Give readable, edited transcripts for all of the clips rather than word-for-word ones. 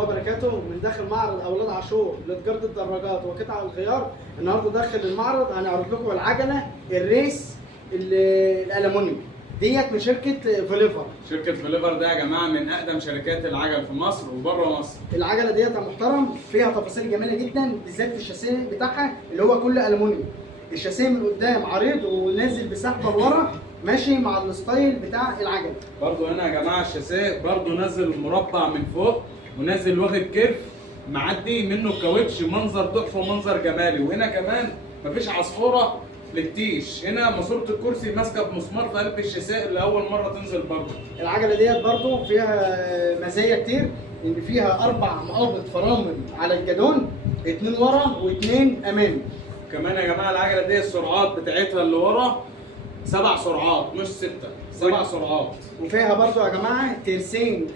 الله وبركاته. من داخل معرض اولاد عاشور لتجاره الدراجات وقطع الغيار. النهارده داخل المعرض هنعرض لكم العجله الريس الالومنيوم ديت من شركه فليفر. شركه فليفر ده يا جماعه من اقدم شركات العجل في مصر وبره مصر. العجله ديت يا محترم فيها تفاصيل جميله جدا، بالذات في الشاسيه بتاعها اللي هو كله الومنيوم. الشاسيه من قدام عريض ونازل بسحبه لورا ماشي مع الستايل بتاع العجله. برضو هنا يا جماعه الشاسيه برضو نازل مربع من فوق ونازل واخد كيرف معدي منه الكاوتش، منظر تحفه ومنظر جمالي. وهنا كمان مفيش عصفوره للتيش، هنا ماسوره الكرسي ماسكه بمسمار في قلب الشاسيه اللي اول مره تنزل برضو. العجله ديت برضو فيها مزايا كتير، ان فيها 4 مقابض فرامل على الجدون، 2 ورا و2 امامي. كمان يا جماعه العجله دي السرعات بتاعتها اللي ورا 7 سرعات مش 6، 7 سرعات. وفيها برضو يا جماعه ترسين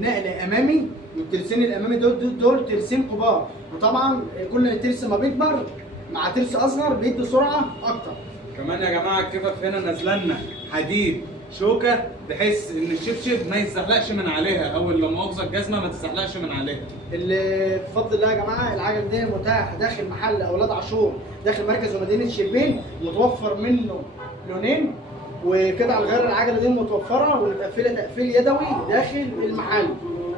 نقل امامي، والترسين الامامي دول ترسين كبار، وطبعا كل ترس ما بيكبر مع ترس اصغر بيدي سرعه اكتر. كمان يا جماعه الكفف هنا نازله لنا حديد شوكه بحيث ان الشبشب ما يتزحلقش من عليها، او لا مؤاخذه الجزمه ما تتزحلقش من عليها. اللي بفضل الله يا جماعه العجله دي متاح داخل محل اولاد عاشور داخل مركز ومدينه شربين، متوفر منه لونين، وقطع الغيار العجله دي متوفره ومتقفله تقفيل يدوي داخل المحل.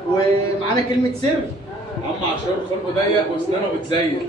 ومعانا كلمه سر: عم عاشور خلقه ضيق واسنانه بتزيق.